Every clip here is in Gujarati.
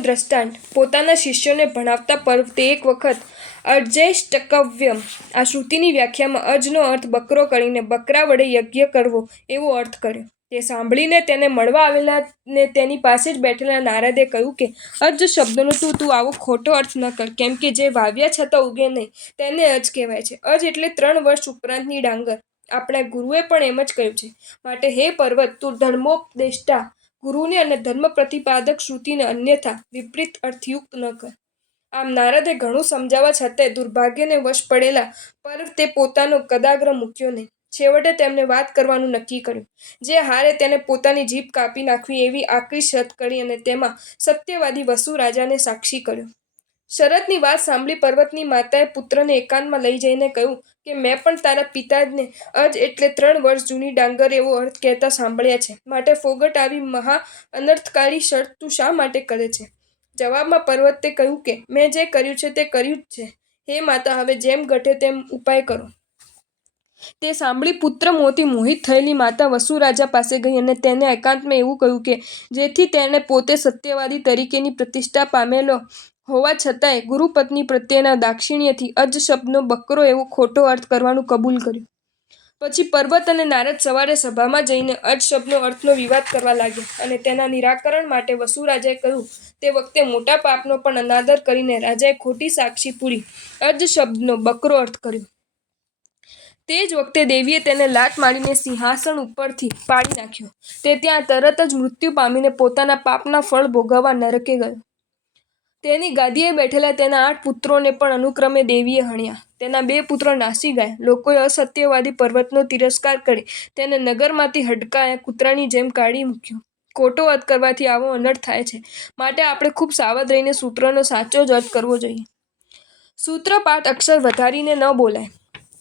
વિદ્યાનું દ્રષ્ટાંત પોતાના શિષ્યોને ભણાવતા પર્વ તે એક વખત અજૈષ્ટકવ્યમ આ શ્રુતિની વ્યાખ્યામાં અજનો અર્થ બકરો કરીને બકરા વડે યજ્ઞ કરવો એવો અર્થ કર્યો. તે સાંભળીને તેને મળવા આવેલાને તેની પાસે જ બેઠેલા નારદે કહ્યું કે અજ શબ્દનો તું આવો ખોટો અર્થ ન કર, કેમ કે જે વાવ્યા છતાં ઉગે નહીં તેને અજ કહેવાય છે. અજ એટલે 3 વર્ષ ઉપરાંતની ડાંગર. આપણા ગુરુએ પણ એમ જ કહ્યું છે. માટે હે પર્વત, તું ધર્મોપદેષ્ટા ગુરુને અને ધર્મ પ્રતિપાદક શ્રુતિને અન્યથા વિપરીત અર્થયુક્ત ન કર. આમ નારદે ઘણું સમજાવવા છતાંય દુર્ભાગ્યને વશ પડેલા પર્વ તે પોતાનો કદાગ્ર મૂક્યો નહીં. છેવટે તેમને વાત કરવાનું નક્કી કર્યું. જે હારે તેને પોતાની જીભ કાપી નાખવી એવી આકરી શરત કરી અને તેમાં સત્યવાદી વસુ રાજાને સાક્ષી કર્યો. શરતની વાત સાંભળી પર્વતની માતાએ પુત્રને એકાંતમાં લઈ જઈને કહ્યું કે મેં પણ તારા પિતાને અજ એટલે 3 વર્ષ જૂની ડાંગર એવો અર્થ કહેતા સાંભળ્યા છે. માટે ફોગટ આવી મહા અનર્થકારી શરત તું શા માટે કરે છે? જવાબમાં પર્વતે કહ્યું કે મેં જે કર્યું છે તે કર્યું જ છે. હે માતા, હવે જેમ ઘટે તેમ ઉપાય કરો. તે સાંભળી પુત્ર મોહથી મોહિત થયેલી માતા વસુ રાજા પાસે ગઈ અને તેને એકાંતમાં એવું કહ્યું કે જેથી તેણે પોતે સત્યવાદી તરીકેની પ્રતિષ્ઠા પામેલો હોવા છતાંય ગુરુપત્ની પ્રત્યેના દાક્ષિણ્યથી અજ શબ્દનો બકરો એવો ખોટો અર્થ કરવાનું કબૂલ કર્યું. પછી પર્વત અને નારદ સવારે સભામાં જઈને અજ શબ્દનો અર્થનો વિવાદ કરવા લાગ્યા અને તેના નિરાકરણ માટે વસુ રાજાએ કહ્યું. તે વખતે મોટા પાપનો પણ અનાદર કરીને રાજાએ ખોટી સાક્ષી પૂરી અજ શબ્દનો બકરો અર્થ કર્યો. તે જ વખતે દેવીએ તેને લાત મારીને સિંહાસન ઉપરથી પાડી નાખ્યો. તે ત્યાં તરત જ મૃત્યુ પામીને પોતાના પાપના ફળ ભોગવવા નરકે ગયો. તેની ગાદીએ બેઠેલા તેના 8 પુત્રોને પણ અનુક્રમે દેવીએ હણ્યા. તેના 2 પુત્રો નાસી ગયા. લોકોએ અસત્યવાદી પર્વતનો તિરસ્કાર કરી તેને નગરમાંથી હડકાયા કૂતરાની જેમ કાઢી મૂક્યો. ખોટો અર્થ કરવાથી આવો અનર્થ થાય છે. માટે આપણે ખૂબ સાવધ રહીને સૂત્રનો સાચો જ અર્થ કરવો જોઈએ. સૂત્રપાઠ અક્ષર વધારીને ન બોલાય.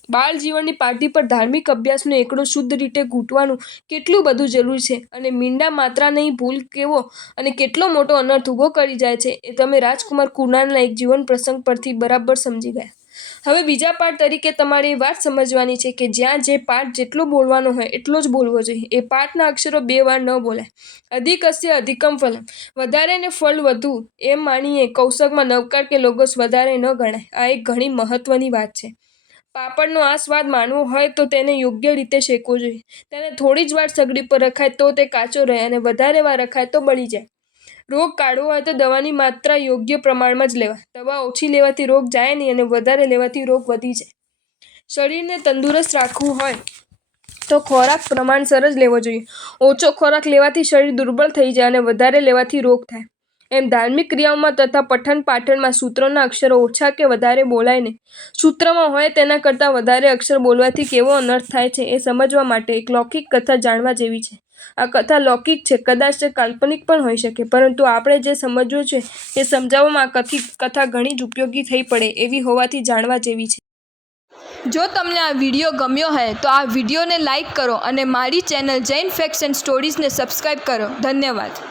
બાળ જીવનની પાટી પર ધાર્મિક અભ્યાસનો એકડો શુદ્ધ રીતે ઘૂંટવાનું કેટલું બધું જરૂરી છે અને મીંડા માત્રાની ભૂલ કેવો અને કેટલો મોટો અનર્થ ઊભો કરી જાય છે એ તમે રાજકુમાર કુણાલના એક જીવન પ્રસંગ પરથી બરાબર સમજી ગયા. હવે બીજા પાઠ તરીકે તમારે એ વાત સમજવાની છે કે જ્યાં જે પાઠ જેટલો બોલવાનો હોય એટલો જ બોલવો જોઈએ. એ પાઠના અક્ષરો 2 વાર ન બોલાય. અધિકસ્ય અધિકમ ફલમ. વધારે ને ફળ વધુ એમ માનીએ કૌશકમાં નવકાર કે લોગોસ વધારે ન ગણાય. આ એક ઘણી મહત્વની વાત છે. પાપડનો આ સ્વાદ માણવો હોય તો તેને યોગ્ય રીતે શેકવો જોઈએ. તેને થોડી જ વાર સગડી પર રખાય તો તે કાચો રહે અને વધારે વાર રખાય તો બળી જાય. રોગ કાઢવો હોય તો દવાની માત્રા યોગ્ય પ્રમાણમાં જ લેવાય. દવા ઓછી લેવાથી રોગ જાય નહીં અને વધારે લેવાથી રોગ વધી જાય. શરીરને તંદુરસ્ત રાખવું હોય તો ખોરાક પ્રમાણસર જ લેવો જોઈએ. ઓછો ખોરાક લેવાથી શરીર દુર્બળ થઈ જાય અને વધારે લેવાથી રોગ થાય. એમ ધાર્મિક ક્રિયાઓમાં તથા પઠન પાઠનમાં સૂત્રોના અક્ષરો ઓછા કે વધારે બોલાય નહીં. સૂત્રમાં હોય તેના કરતાં વધારે અક્ષર બોલવાથી કેવો અનર્થ થાય છે એ સમજવા માટે એક લૌકિક કથા જાણવા જેવી છે. આ કથા લૌકિક છે, કદાચ તે કાલ્પનિક પણ હોઈ શકે, પરંતુ આપણે જે સમજવું છે તે સમજાવવામાં આ કથા ઘણી જ ઉપયોગી થઈ પડે એવી હોવાથી જાણવા જેવી છે. જો તમને આ વિડીયો ગમ્યો હોય તો આ વિડીયોને લાઈક કરો અને મારી ચેનલ જૈન ફેક્ટ્સ એન્ડ સ્ટોરીઝને સબસ્ક્રાઈબ કરો. ધન્યવાદ.